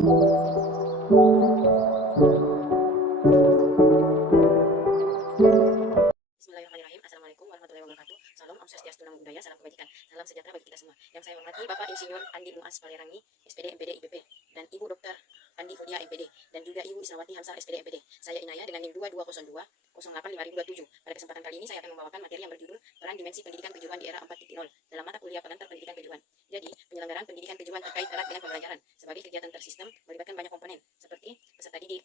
Bismillahirrahmanirrahim. Assalamualaikum warahmatullahi wabarakatuh. Salam, Om Swastiastu, Namo Buddhaya, salam kebajikan, salam sejahtera bagi kita semua. Yang saya hormati Bapak Insinyur Andi Muas Palerangi, SPD MPD IPP, dan Ibu Dr. Andi Hudia MPD, dan juga Ibu Isnawati Hamsah SPD MPD. Saya Inaya dengan NIM 2202 08 Pada kesempatan kali ini saya akan membawakan materi yang berjudul Peran Dimensi Pendidikan Kejuruan di Era 4.0 dalam mata kuliah pengantar pendidikan kejuruan. Jadi, penyelenggaraan pendidikan kejuruan terkait erat dengan pembelajaran sebagai kegiatan tersistem melibatkan banyak komponen seperti peserta didik,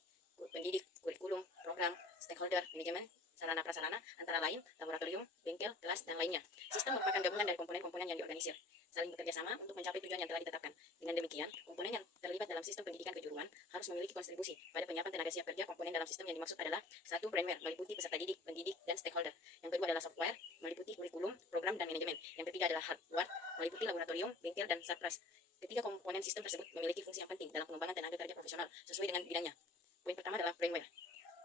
pendidik, kurikulum, program, stakeholder, manajemen, sarana prasarana, antara lain laboratorium, bengkel, kelas, dan lainnya. Sistem merupakan gabungan dari komponen-komponen yang diorganisir, saling bekerja sama untuk mencapai tujuan yang telah ditetapkan. Dengan demikian, komponen yang terlibat dalam sistem pendidikan kejuruan harus memiliki kontribusi pada penyiapan tenaga siap kerja. Komponen dalam sistem yang dimaksud adalah: satu, brainware, meliputi peserta didik, pendidik, dan stakeholder. Yang kedua adalah software, meliputi kurikulum, program, dan manajemen. Yang ketiga adalah hardware, meliputi laboratorium, bengkel, dan satgas. Ketiga komponen sistem tersebut memiliki fungsi yang penting dalam pengembangan tenaga kerja profesional sesuai dengan bidangnya. Poin pertama adalah brainware.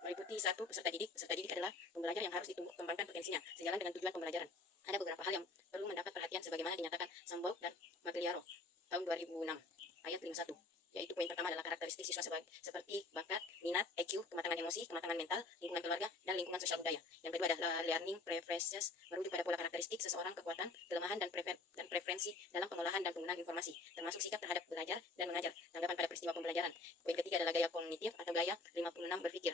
Meliputi satu, peserta didik. Peserta didik adalah pembelajar yang harus ditumbuh kembangkan potensinya sejalan dengan tujuan pembelajaran. Ada beberapa hal yang perlu mendapat perhatian sebagaimana dinyatakan Sambaugh dan Magliaro tahun 2006 ayat 51, yaitu poin pertama adalah karakteristik siswa seperti bakat, minat, EQ, kematangan emosi, kematangan mental, lingkungan keluarga, dan lingkungan sosial budaya. Yang kedua adalah learning preferences, merujuk pada pola karakteristik seseorang, kekuatan, kelemahan, dan preferensi dalam pengolahan dan penggunaan informasi, termasuk sikap terhadap belajar dan mengajar, tanggapan pada peristiwa pembelajaran. Poin ketiga adalah gaya kognitif atau gaya 56 berpikir,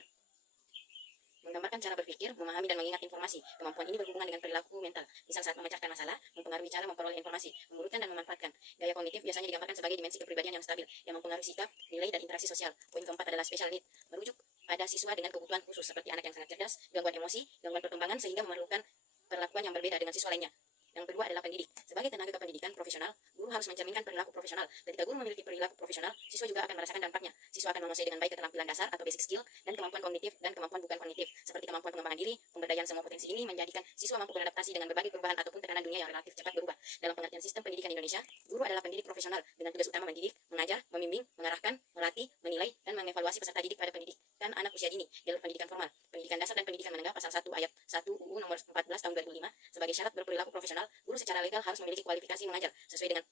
menggambarkan cara berpikir, memahami dan mengingat informasi. Kemampuan ini berhubungan dengan perilaku mental, misal saat memecahkan masalah, mempengaruhi cara memperoleh informasi, mengurutkan dan memanfaatkan. Gaya kognitif biasanya digambarkan sebagai dimensi kepribadian yang stabil, yang mempengaruhi sikap, nilai, dan interaksi sosial. Poin keempat adalah special need, merujuk pada siswa dengan kebutuhan khusus, seperti anak yang sangat cerdas, gangguan emosi, gangguan perkembangan, sehingga memerlukan perlakuan yang berbeda dengan siswa lainnya. Yang kedua adalah pendidik. Sebagai tenaga kependidikan profesional, guru harus mencerminkan perilaku profesional. Ketika guru memiliki perilaku profesional, siswa juga akan merasakan dampaknya. Siswa akan menguasai dengan baik keterampilan dasar atau basic skill dan kemampuan kognitif dan kemampuan bukan kognitif, seperti kemampuan pengembangan diri. Pemberdayaan semua potensi ini menjadikan siswa mampu beradaptasi dengan berbagai perubahan ataupun tekanan dunia yang relatif cepat berubah. Dalam pengertian sistem pendidikan Indonesia, guru adalah pendidik profesional dengan tugas utama mendidik, mengajar, membimbing, mengarahkan, melatih, menilai, dan mengevaluasi peserta didik pada pendidikan anak usia dini, jalur pendidikan formal, pendidikan dasar, dan pendidikan menengah. Pasal 1 ayat 1 UU nomor 14 tahun 2005, sebagai syarat berperilaku profesional, guru secara legal harus memiliki kualifikasi mengajar sesuai dengan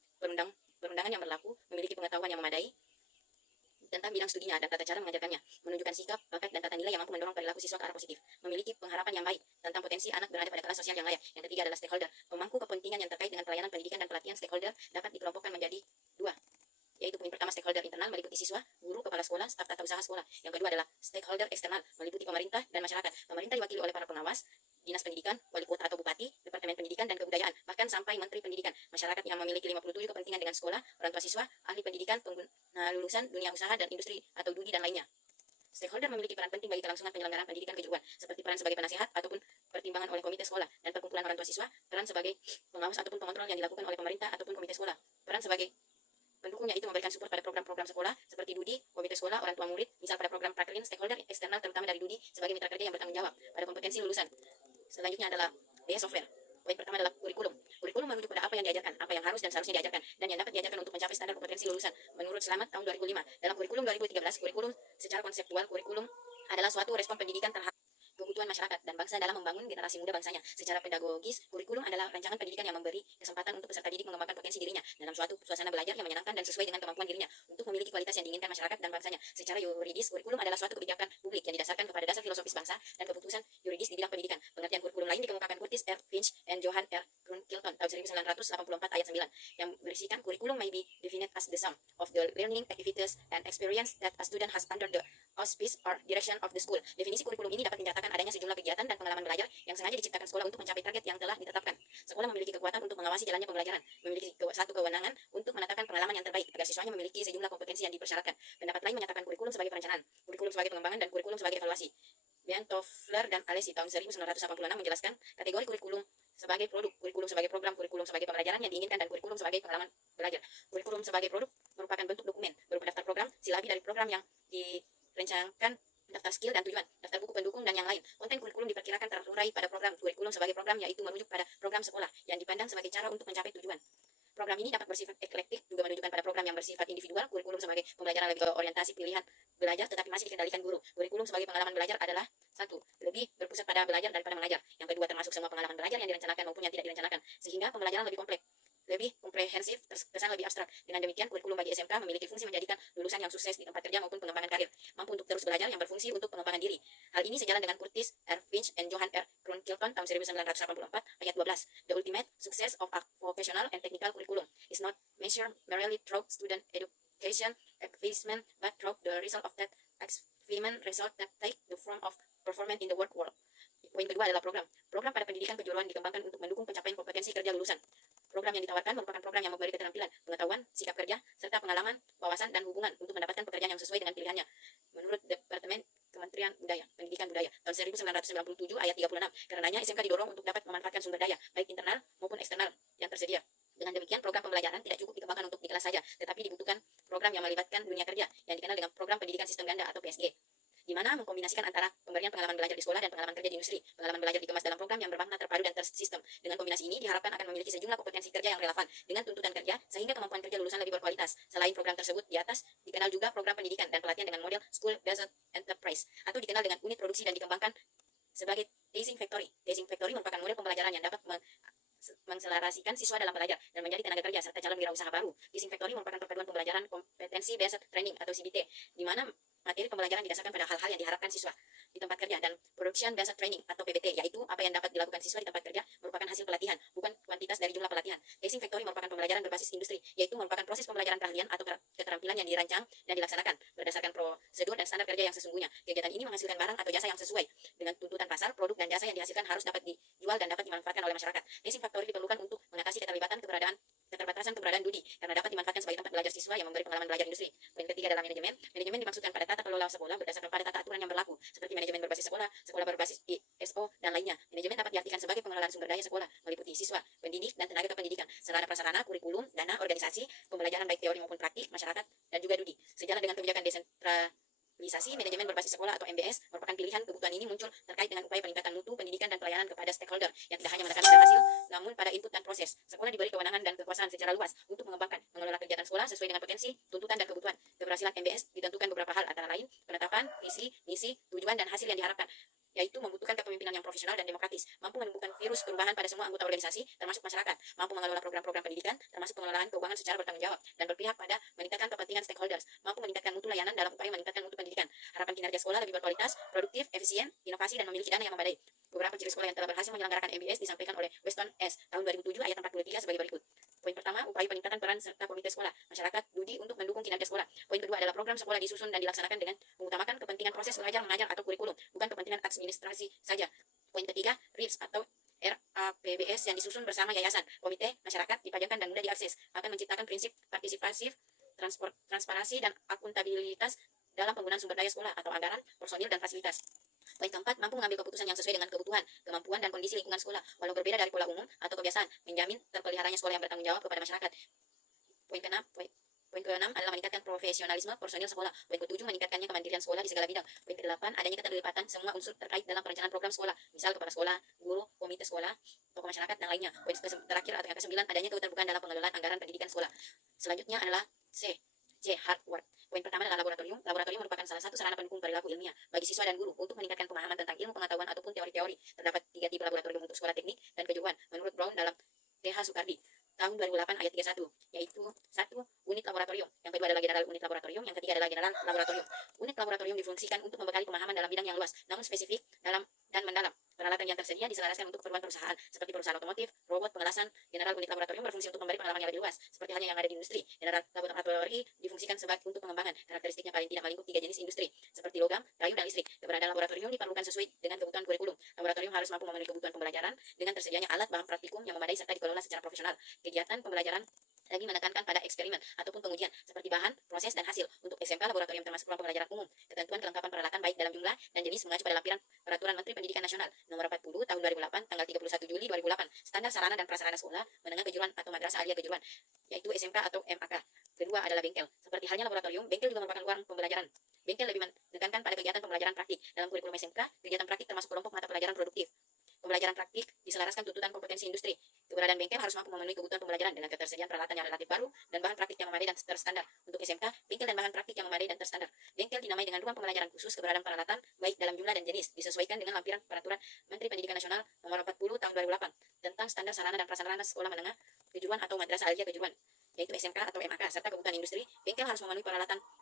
perundangan yang berlaku, memiliki pengetahuan yang memadai tentang bidang studinya dan tata cara mengajarkannya, menunjukkan sikap, bakat, dan tata nilai yang mampu mendorong perilaku siswa ke arah positif, memiliki pengharapan yang baik tentang potensi anak berada pada kelas sosial yang layak. Yang ketiga adalah stakeholder, pemangku kepentingan yang terkait dengan pelayanan pendidikan dan pelatihan. Stakeholder dapat dikelompokkan menjadi dua, yaitu poin pertama stakeholder internal, meliputi siswa, guru, kepala sekolah, staf tata usaha sekolah. Yang kedua adalah stakeholder eksternal, meliputi pemerintah dan masyarakat. Pemerintah diwakili oleh para pengawas, dinas pendidikan, wali kota atau bupati, departemen pendidikan dan kebudayaan, bahkan sampai menteri pendidikan. Masyarakat yang memiliki 57 kepentingan dengan sekolah, orang tua siswa, ahli pendidikan, pengguna lulusan, dunia usaha dan industri atau DUDI dan lainnya. Stakeholder memiliki peran penting bagi kelangsungan penyelenggaraan pendidikan kejuruan, seperti peran sebagai penasehat ataupun pertimbangan oleh komite sekolah dan perkumpulan orang tua siswa, peran sebagai pengawas ataupun pengontrol yang dilakukan oleh pemerintah ataupun komite sekolah, peran sebagai pendukungnya itu memberikan support pada program-program sekolah seperti DUDI, komite sekolah, orang tua murid, misal pada program prakelin. Stakeholder eksternal terutama dari DUDI sebagai mitra kerja yang bertanggung jawab pada kompetensi lulusan. Selanjutnya adalah biaya software. Poin pertama adalah kurikulum. Kurikulum merujuk pada apa yang diajarkan, apa yang harus dan seharusnya diajarkan, dan yang dapat diajarkan untuk mencapai standar kompetensi lulusan. Menurut Slamet tahun 2005, dalam kurikulum 2013, kurikulum secara konseptual, kurikulum adalah suatu respon pendidikan terhadap kebutuhan masyarakat dan bangsa dalam membangun generasi muda bangsanya. Secara pedagogis, kurikulum adalah rancangan pendidikan yang memberi kesempatan untuk peserta didik mengembangkan potensi dirinya dalam suatu suasana belajar yang menyenangkan dan sesuai dengan kemampuan dirinya untuk memiliki kualitas yang diinginkan masyarakat dan bangsanya. Secara yuridis, kurikulum adalah suatu kebijakan publik yang didasarkan kepada dasar filosofis bangsa dan keputusan yuridis di bidang pendidikan. Pengertian kurikulum lain dikemukakan Curtis R. Finch and Johan R. Kilton tahun 1984 ayat 9, yang berisikan kurikulum may be defined as the sum of the learning activities and experience that a student has under the auspice or direction of the school. Definisi kurikulum ini dapat menyatakan adanya sejumlah kegiatan dan pengalaman belajar yang sengaja diciptakan sekolah untuk mencapai target yang telah ditetapkan. Sekolah memiliki kekuatan untuk mengawasi jalannya pembelajaran, memiliki satu kewenangan untuk menetapkan pengalaman yang terbaik agar siswanya memiliki sejumlah kompetensi yang dipersyaratkan. Pendapat lain menyatakan kurikulum sebagai perencanaan, kurikulum sebagai pengembangan, dan kurikulum sebagai evaluasi. Bian Toffler dan Alesi tahun 1986 menjelaskan kategori kurikulum sebagai produk, kurikulum sebagai program, kurikulum sebagai pembelajaran yang diinginkan, dan kurikulum sebagai pengalaman belajar. Kurikulum sebagai produk merupakan bentuk dokumen berupa daftar program, silabi dari program yang direncanakan, daftar skill dan tujuan, daftar buku pendukung, dan yang lain. Konten kurikulum diperkirakan terurai pada program. Kurikulum sebagai program yaitu merujuk pada program sekolah yang dipandang sebagai cara untuk mencapai tujuan. Program ini dapat bersifat eklektik, juga menunjukkan pada program yang bersifat individual. Kurikulum sebagai pembelajaran lebih ke orientasi pilihan belajar, tetapi masih dikendalikan guru. Kurikulum sebagai pengalaman belajar adalah: satu, lebih berpusat pada belajar daripada mengajar. Yang kedua, termasuk semua pengalaman belajar yang direncanakan maupun yang tidak direncanakan, sehingga pembelajaran lebih kompleks. lebih komprehensif, terkesan lebih abstrak. Dengan demikian, kurikulum bagi SMK memiliki fungsi menjadikan lulusan yang sukses di tempat kerja maupun pengembangan karir, mampu untuk terus belajar, yang berfungsi untuk pengembangan diri. Hal ini sejalan dengan Curtis R. Finch and Johan R. Kronkilton tahun 1984 ayat 12. The ultimate success of a vocational and technical curriculum is not measured merely through student education advancement, but through the result of that experiment result that take the form of performance in the work world. Poin kedua adalah program. Program pada pendidikan kejuruan dikembangkan untuk mendukung pencapaian kompetensi kerja lulusan. Program yang ditawarkan merupakan program yang memberi keterampilan, pengetahuan, sikap kerja, serta pengalaman, wawasan, dan hubungan untuk mendapatkan pekerjaan yang sesuai dengan pilihannya. Menurut Departemen Kementerian Pendidikan Budaya tahun 1997 ayat 36, karenanya SMK didorong untuk dapat memanfaatkan sumber daya, baik internal maupun eksternal yang tersedia. Dengan demikian, program pembelajaran tidak cukup dikembangkan untuk di kelas saja, tetapi dibutuhkan program yang melibatkan dunia kerja, yang dikenal dengan program pendidikan sistem ganda atau PSG, di mana mengkombinasikan antara pemberian pengalaman belajar di sekolah dan pengalaman kerja di industri. Pengalaman belajar dikemas dalam program yang bermakna, terpadu, dan tersistem. Dengan kombinasi ini diharapkan akan memiliki sejumlah kompetensi kerja yang relevan dengan tuntutan kerja, sehingga kemampuan kerja lulusan lebih berkualitas. Selain program tersebut di atas, dikenal juga program pendidikan dan pelatihan dengan model School-Based Enterprise, atau dikenal dengan unit produksi dan dikembangkan sebagai Teaching Factory. Teaching Factory merupakan model pembelajaran yang dapat mengselarasikan siswa dalam belajar dan menjadi tenaga kerja serta calon wirausaha baru. Teaching Factory merupakan perpaduan pembelajaran kompetensi based training atau CBT, di mana materi pembelajaran didasarkan pada hal-hal yang diharapkan siswa di tempat kerja, dan production based training atau PBT, yaitu apa yang dapat dilakukan siswa di tempat kerja merupakan hasil pelatihan, bukan kuantitas dari jumlah pelatihan. Teaching Factory merupakan pembelajaran berbasis industri, yaitu merupakan proses pembelajaran keahlian atau keterampilan yang dirancang dan dilaksanakan berdasarkan prosedur dan standar kerja yang sesungguhnya. Kegiatan ini menghasilkan barang atau jasa yang sesuai dengan tuntutan pasar. Produk dan jasa yang dihasilkan harus dapat dijual dan dapat dimanfaatkan oleh masyarakat. Teaching Factory diperlukan untuk mengatasi keterbatasan keberadaan DUDI, karena dapat dimanfaatkan sebagai tempat belajar siswa yang memberi pengalaman belajar industri. Poin ketiga adalah manajemen. Manajemen dimaksudkan pada tata kelola sekolah berdasarkan pada tata aturan yang berlaku, seperti manajemen berbasis sekolah, sekolah berbasis ISO, dan lainnya. Manajemen dapat diartikan sebagai pengelolaan sumber daya sekolah, meliputi siswa, pendidik, dan tenaga kependidikan, sarana prasarana, kurikulum, dana, organisasi, pembelajaran baik teori maupun praktik, masyarakat, dan juga DUDI. Sejalan dengan kebijakan desentralisasi, manajemen berbasis sekolah atau MBS merupakan pilihan. Kebutuhan ini muncul terkait dengan upaya peningkatan mutu pendidikan dan pelayanan kepada stakeholder yang tidak hanya menekan pada hasil, namun pada input dan proses. Sekolah diberi kewenangan dan kekuasaan secara luas untuk mengembangkan, mengelola kegiatan sekolah sesuai dengan potensi, tuntutan, dan kebutuhan. Keberhasilan MBS ditentukan beberapa hal, antara lain penetapan visi, misi, tujuan, dan hasil yang diharapkan, yaitu membutuhkan kepemimpinan yang profesional dan demokratis, mampu menumbuhkan virus perubahan pada semua anggota organisasi, termasuk masyarakat, mampu mengelola program-program pendidikan, termasuk pengelolaan keuangan secara bertanggung jawab, dan berpihak pada meningkatkan kepentingan stakeholders, mampu meningkatkan mutu layanan dalam upaya meningkatkan mutu pendidikan. Harapan kinerja sekolah lebih berkualitas, produktif, efisien, inovasi, dan memiliki dana yang memadai. Beberapa ciri sekolah yang telah berhasil menyelenggarakan MBS disampaikan oleh Weston S. tahun 2007 ayat 43 sebagai berikut. Poin pertama, upaya peningkatan peran serta komite sekolah, masyarakat, DUDI untuk mendukung kinerja sekolah. Poin kedua adalah program sekolah disusun dan dilaksanakan dengan mengutamakan kepentingan proses belajar mengajar atau kurikulum, bukan kepentingan administrasi saja. Poin ketiga, RIPS atau RAPBS yang disusun bersama yayasan, komite, masyarakat, dipajankan dan mudah diakses, akan menciptakan prinsip partisipasif, transparansi, dan akuntabilitas dalam penggunaan sumber daya sekolah atau anggaran, personil, dan fasilitas. Poin keempat, mampu mengambil keputusan yang sesuai dengan kebutuhan, kemampuan, dan kondisi lingkungan sekolah, walau berbeda dari pola umum atau kebiasaan, menjamin terpeliharanya sekolah yang bertanggung jawab kepada masyarakat. Poin keenam adalah meningkatkan profesionalisme personil sekolah. Poin ketujuh, meningkatkannya kemandirian sekolah di segala bidang. Poin kedelapan, adanya keterlibatan semua unsur terkait dalam perencanaan program sekolah, misal kepala sekolah, guru, komite sekolah, tokoh masyarakat, dan lainnya. Poin terakhir atau yang kesembilan, adanya keterbukaan dalam pengelolaan anggaran pendidikan sekolah. Selanjutnya adalah C. Hard work. Poin pertama adalah laboratorium. Laboratorium merupakan salah satu sarana pendukung perilaku ilmiah bagi siswa dan guru untuk meningkatkan pemahaman tentang ilmu pengetahuan ataupun teori-teori. Terdapat 3 tipe laboratorium untuk sekolah teknik dan kejuruan menurut Brown dalam TH Soekardi tahun 2008 ayat 31, yaitu 1. Unit laboratorium, yang kedua adalah general unit laboratorium, yang ketiga adalah general laboratorium. Unit laboratorium difungsikan untuk membekali pemahaman dalam bidang yang luas, namun spesifik, dalam dan mendalam. Peralatan yang tersedia diselaraskan untuk keperluan perusahaan, seperti perusahaan otomotif, robot, pengelasan. General unit laboratorium berfungsi untuk memberi pengalaman yang lebih luas, seperti halnya yang ada di industri. General laboratorium difungsikan sebagai untuk pengembangan. Karakteristiknya paling tidak melingkup 3 jenis industri, seperti logam, kayu, dan listrik. Keberadaan laboratorium diperlukan sesuai dengan kebutuhan kurikulum. Laboratorium harus mampu memenuhi kebutuhan pembelajaran dengan tersedianya alat bahan praktikum yang memadai serta dikelola secara profesional. Kegiatan pembelajaran lagi menekankan pada eksperimen ataupun pengujian seperti bahan, proses, dan hasil. Untuk SMK, laboratorium termasuk ruang pembelajaran umum. Ketentuan kelengkapan peralatan baik dalam jumlah dan jenis mengacu pada lampiran Peraturan Menteri Pendidikan Nasional Nomor 40 Tahun 2008 tanggal 31 Juli 2008. Standar sarana dan prasarana sekolah menengah kejuruan atau madrasah alia kejuruan, yaitu SMK atau MAK. Kedua adalah bengkel. Seperti halnya laboratorium, bengkel juga merupakan ruang pembelajaran. Bengkel lebih menekankan pada kegiatan pembelajaran praktik. Dalam kurikulum SMK, kegiatan praktik termasuk kelompok mata pelajaran produktif. Pembelajaran praktik diselaraskan tuntutan kompetensi industri. Keberadaan bengkel harus mampu memenuhi kebutuhan pembelajaran dengan ketersediaan peralatan yang relatif baru dan bahan praktik yang memadai dan terstandar. Untuk SMK, bengkel dan bahan praktik yang memadai dan terstandar. Bengkel dinamai dengan ruang pembelajaran khusus. Keberadaan peralatan baik dalam jumlah dan jenis disesuaikan dengan lampiran Peraturan Menteri Pendidikan Nasional Nomor 40 Tahun 2008 tentang standar sarana dan prasarana sekolah menengah kejuruan atau madrasah alia kejuruan, yaitu SMK atau MAK, serta kebutuhan industri. Bengkel harus memenuhi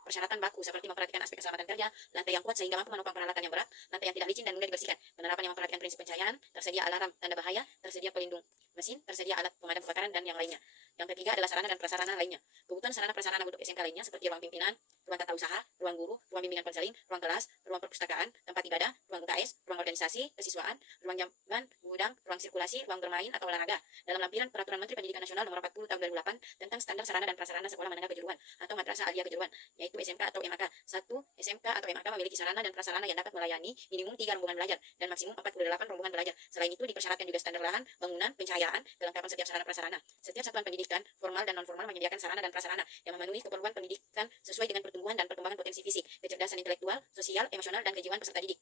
persyaratan baku seperti memperhatikan aspek keselamatan kerja, lantai yang kuat sehingga mampu menopang peralatan yang berat, lantai yang tidak licin dan mudah dibersihkan, penerapan yang memperhatikan prinsip pencahayaan, tersedia alarm tanda bahaya, tersedia pelindung mesin, tersedia alat pemadam kebakaran, dan yang lainnya. Yang ketiga adalah sarana dan prasarana lainnya. Kebutuhan sarana prasarana untuk SMK lainnya seperti ruang pimpinan, ruang tata usaha, ruang guru, ruang bimbingan konseling, ruang kelas, ruang perpustakaan, tempat ibadah, ruang UKS, ruang organisasi, kesiswaan, ruang jamban, gudang, ruang sirkulasi, ruang bermain atau olahraga. Dalam lampiran Peraturan Menteri Pendidikan Nasional Nomor 40 Tahun 2008 tentang standar sarana dan prasarana sekolah menengah kejuruan atau madrasah alia kejuruan, yaitu SMK atau MAK. 1. SMK atau MAK memiliki sarana dan prasarana yang dapat melayani minimum 3 rombongan belajar dan maksimum 48 rombongan belajar. Selain itu dipersyaratkan juga standar lahan, bangunan, pencahayaan, kelengkapan setiap sarana prasarana. Setiap satuan pendidikan, formal dan non-formal, menyediakan sarana dan prasarana yang memenuhi keperluan pendidikan sesuai dengan pertumbuhan dan perkembangan potensi fisik, kecerdasan intelektual, sosial, emosional, dan kejiwaan peserta didik.